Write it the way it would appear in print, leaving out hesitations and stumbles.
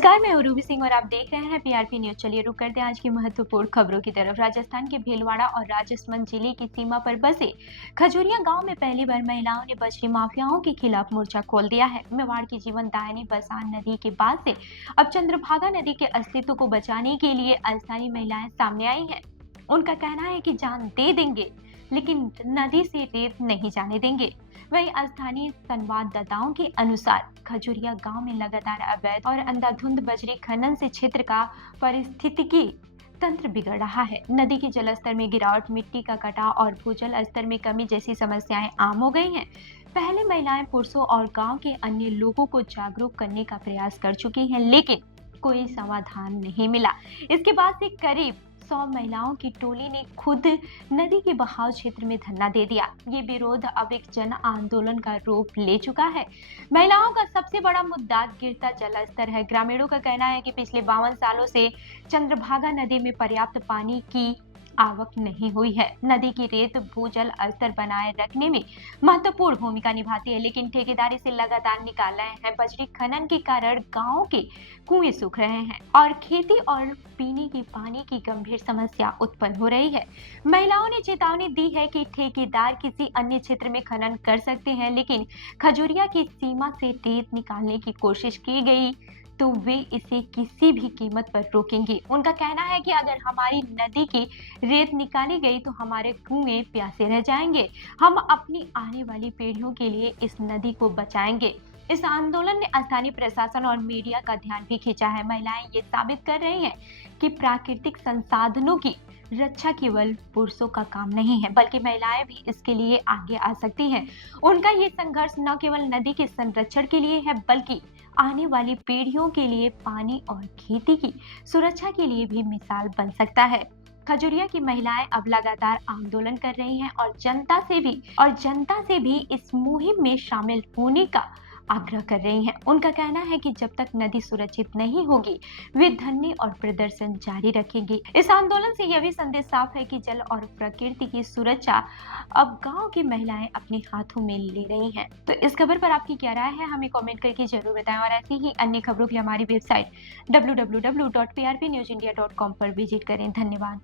नमस्कार, मैं हूँ रूबी सिंह और आप देख रहे हैं पीआरपी न्यूज। चलिए रुक करते हैं आज की महत्वपूर्ण खबरों की तरफ। राजस्थान के भीलवाड़ा और राजसमंद जिले की सीमा पर बसे खजूरिया गांव में पहली बार महिलाओं ने बजरी माफियाओं के खिलाफ मोर्चा खोल दिया है। मेवाड़ की जीवनदायिनी बसान नदी के बाद से अब चंद्रभागा नदी के अस्तित्व को बचाने के लिए स्थानीय महिलाएं सामने आई हैं। उनका कहना है कि जान दे देंगे लेकिन नदी से रेत नहीं जाने देंगे। वहीं स्थानीय संवाददाताओं के अनुसार खजूरिया गांव में लगातार अवैध और अंधाधुंध बजरी खनन से क्षेत्र का पारिस्थितिकी तंत्र बिगड़ रहा है। नदी के जलस्तर में गिरावट, मिट्टी का कटाव और भूजल स्तर में कमी जैसी समस्याएं आम हो गई हैं। पहले महिलाएं पुरुषों और गांव के अन्य लोगों को जागरूक करने का प्रयास कर चुकी हैं, लेकिन कोई समाधान नहीं मिला। इसके बाद से करीब 100 महिलाओं की टोली ने खुद नदी के बहाव क्षेत्र में धरना दे दिया। ये विरोध अब एक जन आंदोलन का रूप ले चुका है। महिलाओं का सबसे बड़ा मुद्दा गिरता जल स्तर है। ग्रामीणों का कहना है कि पिछले 52 सालों से चंद्रभागा नदी में पर्याप्त पानी की आवक नहीं हुई है। नदी की रेत भूजल स्तर बनाए रखने में महत्वपूर्ण भूमिका निभाती है, लेकिन ठेकेदारी से लगातार निकाल रहे हैं। बजरी खनन के कारण गांवों के कुएं सूख रहे हैं और खेती और पीने के पानी की गंभीर समस्या उत्पन्न हो रही है। महिलाओं ने चेतावनी दी है कि ठेकेदार किसी अन्य क्षेत्र में खनन कर सकते हैं, लेकिन खजूरिया की सीमा से रेत निकालने की कोशिश की गई तो वे इसे किसी भी कीमत पर रोकेंगे। उनका कहना है कि अगर हमारी नदी की रेत निकाली गई तो हमारे कुएं प्यासे रह जाएंगे। हम अपनी आने वाली पीढ़ियों के लिए इस नदी को बचाएंगे। इस आंदोलन ने स्थानीय प्रशासन और मीडिया का ध्यान भी खींचा है। महिलाएं ये साबित कर रही हैं कि प्राकृतिक संसाधनों की रक्षा केवल पुरुषों का काम नहीं है, बल्कि महिलाएं भी इसके लिए आगे आ सकती हैं। उनका ये संघर्ष न केवल नदी के संरक्षण के लिए है, बल्कि आने वाली पीढ़ियों के लिए पानी और खेती की सुरक्षा के लिए भी मिसाल बन सकता है। खजूरिया की महिलाएं अब लगातार आंदोलन कर रही हैं और जनता से भी इस मुहिम में शामिल होने का आग्रह कर रही हैं। उनका कहना है कि जब तक नदी सुरक्षित नहीं होगी, वे धरने और प्रदर्शन जारी रखेंगे। इस आंदोलन से यह भी संदेश साफ है कि जल और प्रकृति की सुरक्षा अब गांव की महिलाएं अपने हाथों में ले रही हैं। तो इस खबर पर आपकी क्या राय है, हमें कमेंट करके जरूर बताएं और ऐसी ही अन्य खबरों की हमारी वेबसाइट www.prpnewsindia.com पर विजिट करें। धन्यवाद।